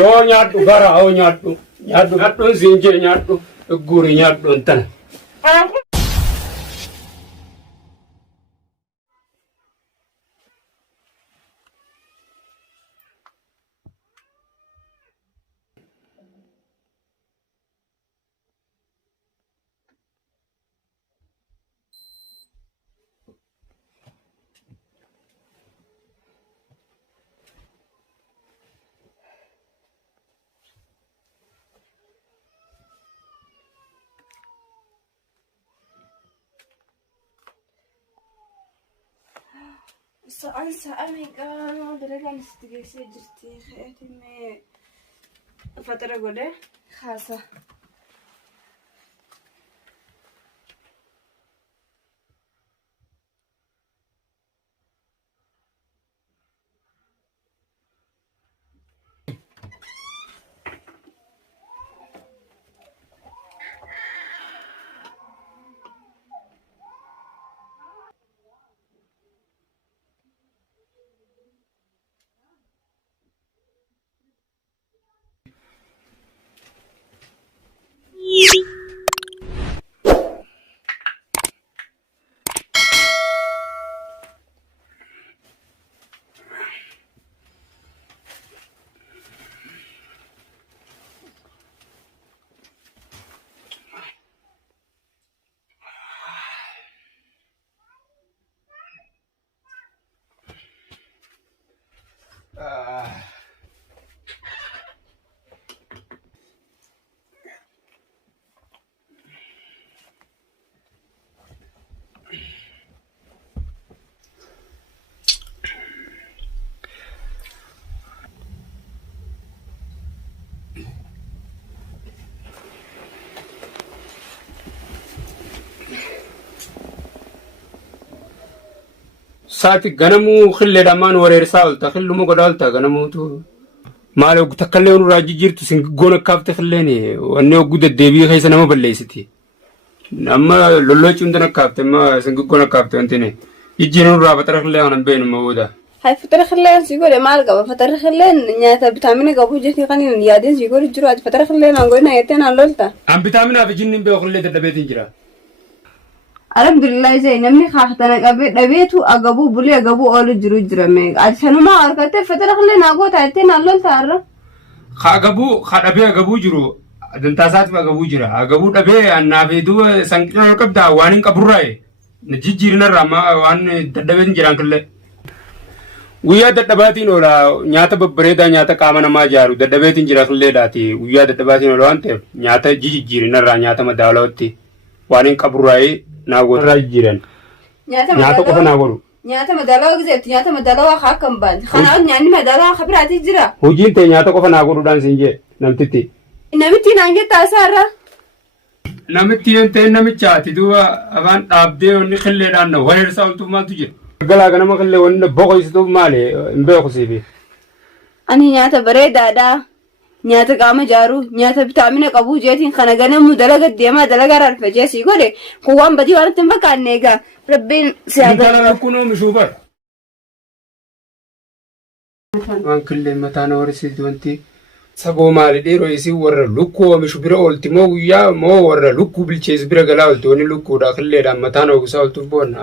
Yoo nyaadhu bara hoo nyaadhu. Nyaadhuun siin jee nyaadhu. Guri nyaadhuun tana. سأل ميقا درجة نستجيسي جرتي خياتي مي فترة قولي خاصة Saati ganamuu khillee dhamaan wareersaa oolta khilluma godha oolta ganamuutu maal takkallee nurraa jijjiirtu singgoon akkaafte khilleeni wanni hogguu deddeebii keessa nama balleessiti amma lolloocuun tan akkaafte amma singgoon akkaafte wantini jijjiiruu nurraa fatara khillee kanan beenu ma booda. هاي فترة خلينا سيقول ما لقى فترة خلينا نياتا فيتامين قبو جتي خلينا يادين سيقول جرو فترة خلينا نقولنا يتين علولتا am bitaaminaa fi jinniin bee khillee dadhabeetiin jira. الحمد لله زي نمني خاختنا دبيتو أجابو بولي أجابو أولو جرو ميك عشان ما أركضت فترة خلينا نقول تايتين علول تارا خاجابو خدابي أجابو جرو دنتاسات أجابو جرا أجابو دبي أنا في دو سانكنا ركبتا وانين كبراي نجيجيرنا راما وان دبين جران كله ويا دباتين ولا نياتا ببريدا نياتا كامنا ما جارو دباتين جرا كله داتي ويا دباتين ولا أنت نياتا جيجيرنا را نياتا مدالوتي وانين كبراي ناقول راجيران نياتا كوفا ناقولو نياتا مدالوا جزء نياتا مدالوا خاكم بان خنا يعني مدالوا خبراتي جرا هوجين تي نياتا كوفا ناقولو دان سنجي نمتتي نمتي نانجي تاسارا نمتي انت نمتشاتي دوا افان دابدي وني خلي دان وير ساولتو ما تجي غلا غنا ما خلي ون بوخيستو مالي امبو خسيبي اني نياتا بريدا دا نياتا قام جارو نياتا فيتامين قبو جيتين خنا غنم دلغ ديما دلغ رالف جيسي غوري قوام بدي وانت مكانيغا ربين سياده لا كونو مشوبر وان كل متى نورسي دونتي سبو مال ديرو يسي ور لوكو مشوبر اولتيمو يا مو ور لوكو بالچيز بير غلاول توني لوكو داخل دا متى نو غساول تبون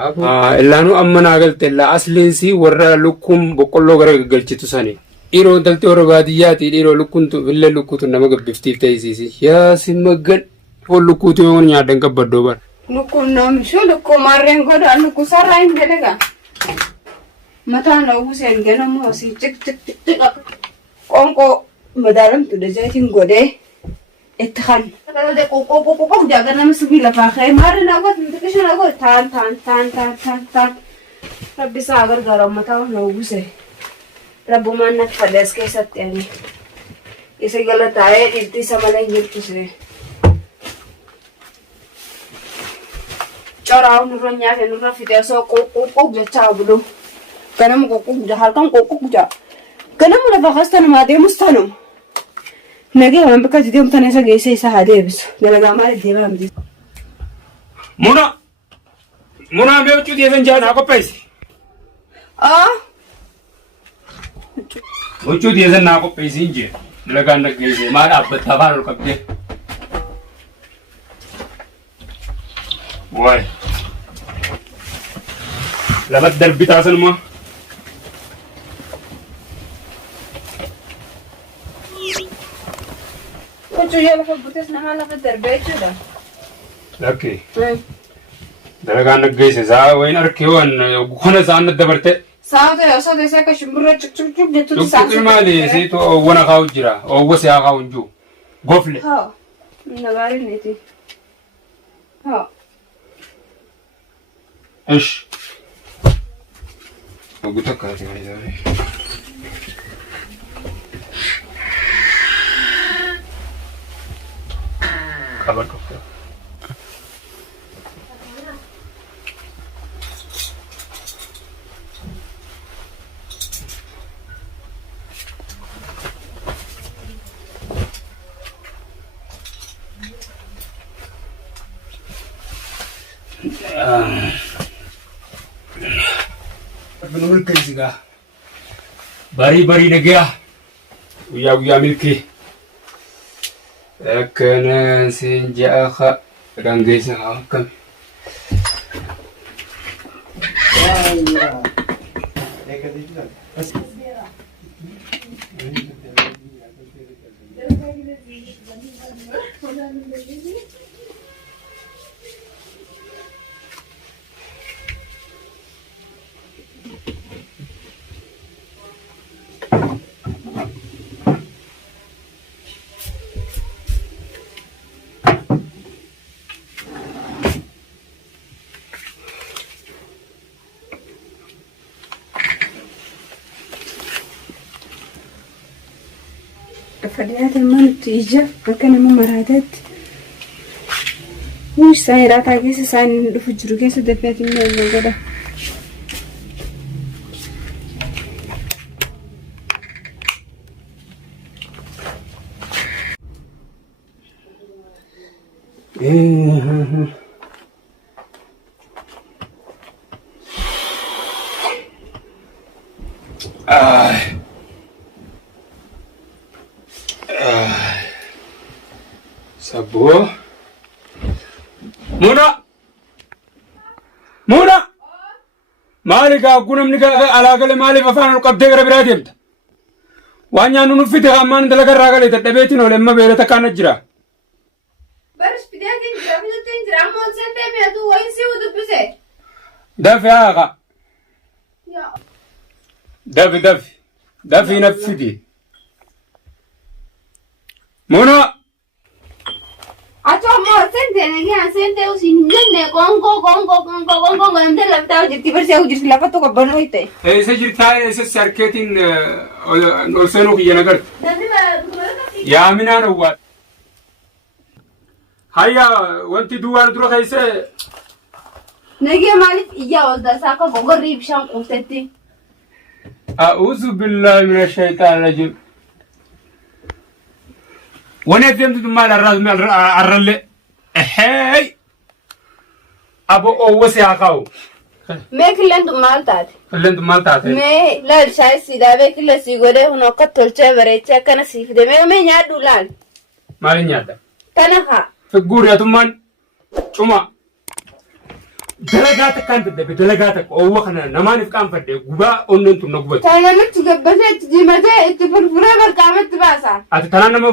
الا نو امنا غلت لا اصلي ور لوكم بقولو غر غلچتو ساني إيرو دلتي وربادياتي إيرو لكنتو إلا لكنتو نمك بفتيف تايسيسي يا سمجن هو لكنتو يوم يعدن كبدو بار لكو نام شو لكو مارين قد لكو سراين بلغا متى نو سين جنا موسي تك تك تك تك كونكو مدارم تدجايتين غودي اتخان هذا ده كوكو كوكو كوكو جاغنا مسبي لفاخي مارين اغوت متكشن اغوت تان تان تان تان تان تان ربي ساغر غرام متى نو سي ربو ما نتفلس كيسات يعني इसे गलत आए इतनी समझ गिरती से चराउ नुरन्या के नुरा फिटे सो को जचाउ बुलो कनम को जहाल कम को जा कनम ला बखस्तन मा दे मुस्तनो नगे हम बका जदे हम तने से गैसे ऐसा हादे बस लगा हमारे देवा हम जी मुना मैं चु दे संजा ना को पैसे आ मुचु दे ना को पैसे इंजे dalagaan naggeesse maal dhaabbatta afaan ol qabdee. Waay. Lamatti darbitaa sanuma. Kuchuu yoo lafa buutes nama lafa darbee jechuudha. Lakkee. Dalagaan naggeesse saa wayin harkee waan kana isaan dabbarte. Saawota yoo soota isaa akka shimbirra cukcukcuk jettutti saamsa. Cukcukni maali seetu owwana kaa'u jira owwa siyaa kaa'u hin jiru. Gofle. Haa. Nagaari neeti. Haa. Ish. Oguta kaati fayyadame. Kabar kofa. Menurut kesiga, bari negara, uya milki, kena senjata ranggesa kan. Fadhiyaa tilmaamtu ija akka nama maraataatti Wish isaan hiraataa keessa isaan dhufu jiru keessa dafeetiin nama godha. Sabo. Muna. Malika kunam nika alagale mali afaan qabde gara biraademta. Wanya nunu fite amman dalaga ragale tadabeti no lemma beere takana jira. Baris pidatin jira pidatin jira ammo sente me adu waisi udu pise. Dafi aga. Ya. Dafi nafidi. Muna. Ato mo sente ne sente usi nne gongo ngamde lafta jirti berse jirti lafa to kabano ite. Ese jirta ese sarketin olseno ki yanagar. Ya mina no wat. Haya wanti duwar duro kaise. Nege malif iya olda saka gogorri bishan quftetti. A'udhu billahi minash shaitanir rajim. وانا فهمت مال الرل هاي ابو اوس يا خاو ما كلنت مالتات ما لا شاي سيدا به كل سيغوده هنو قتلچه بريچه كنا سيفده ما نيادو لان مال نيادا كنها فغور يا تمان چوما دلغات كان بده دلغات او وخنا نمانف كان فده غبا اوننت نغبت كان متغبته تجمده اتفرفره برقامت باسا اتتنا نما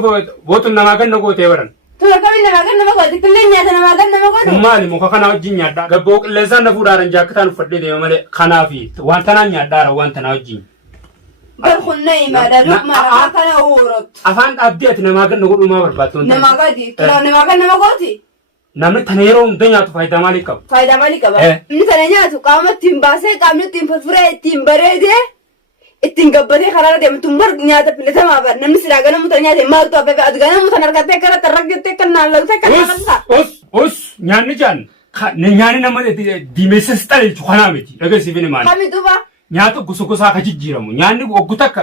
بوت نماغن نغوتي ورن تلكم نماغن نماغوتي كلنيا نماغن نماغوتي مالي مو خنا وجين يادا غبوق لسان فودارن جاكتان فدي دي مال خنافي وانتنا نيادا وانتنا وجين برخني ما دلوك ما كان اورط افان ابديت نماغن نغدو ما برباتون نماغدي كلا نماغن نماغوتي namni taneeroo hundaatu faayidaa maalii qaba? Faayidaa maalii qaba? Inni tana nyaatu qaama ittiin baasee qaamni ittiin furfuree ittiin bareedee ittiin gabbatee karaa deemtu nyaata filatamaa bara namni silaa ganamu tana nyaate maaltu hafe ati ganamu tana argattee kana tarraggettee kan naallagtee kan naalamta. Nyaanni jaan nyaanni nama diimeessas xaleelchu kanaa miti dhageessifini maali? Kami duuba? Nyaata gosa gosaa ka jijjiiramu nyaanni oggu takka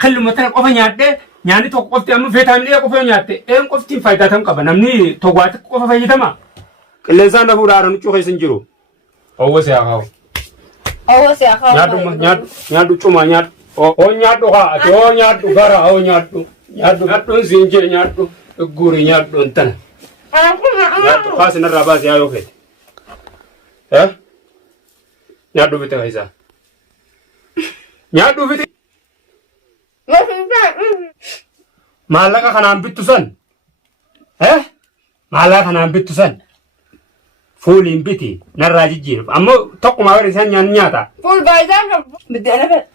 kalluma tana qofa nyaadhee nyaanni tokko qofti amma veetaaminii qofa nyaatte een qoftiin faayidaa tam qaba namni tokko qofa fayyadama qilleensaan dafuu dhaaran uccuu keessa hin jiru owwa siyaa kaa'u nyaadhu cuma nyaadhu oo nyaadhu haa ati oo nyaadhu gara oo nyaadhu Nyaadhu siin jee nyaadhu guuri nyaadhu intana. Nyaadhu kaasina irraa baase yaa yoo fedhe. Nyaadhu bite kaisaa. Nyaadhu bite. Maallaqa kanaan bittu san. Maallaqa kanaan bittu san. Fuuliin biti narraa jijjiiru. Ammoo tokkuma warri isaan nyaata. Fuul baay'isaan biddeena fedha.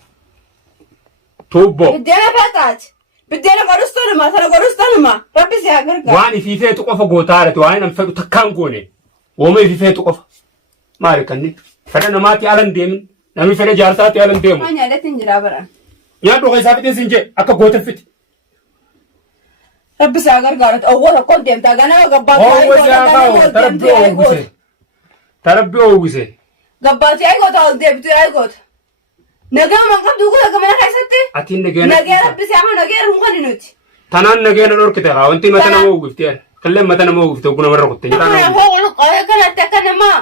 Tuubbo. Biddeena fedhaati. Biddeena godhustanuma sana godhustanuma rabbi si haa gargaaru. Waan ififeetu qofa gootaa jirti waan hin fedhu takkaan goone. Wooma ififeetu qofa. Maali kanneen fedha namaatti ala hin deemin namni fedha jaarsaatti ala hin deemu. Waan nyaadatti hin jiraa bara. Nyaadhu keessaa fitee siin jee akka goote fiti. Rabbi si haa gargaaru owwoo tokkoon deemtaa ganama gabbaa. Owwoo si haa kaa'u tarabbii oowwise. Tarabbii oowwise. Gabbaatii aygoota ol deebitu aygoota. Nagaa manqabduu kun akka mana keessatti. Atiin nageenya. Nagee rabbi si haa nagee ruukan nuti. Tanaan nageenya dhorkite haa wanti mata nama oowwifte kallee mata nama oowwifte oguna marra kutte. Kanatti akka namaa.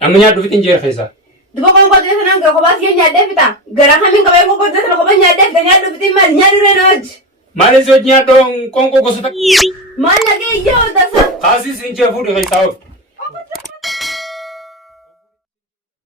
Amma nyaadhu fitiin jeera keessaa. Duba kan qottee sanaan gara kophaas kee nyaadhee fita. Gara kamiin qabee koo qottee sana kophaa nyaadhee fita nyaadhu fitiin maal nyaadhu reena hojii. Maal si hojii nyaadhu qoonqoo gosoota. Maal nagee iyyaa hojjasa. Kaasii siin jee fuudhi keessaa oolu.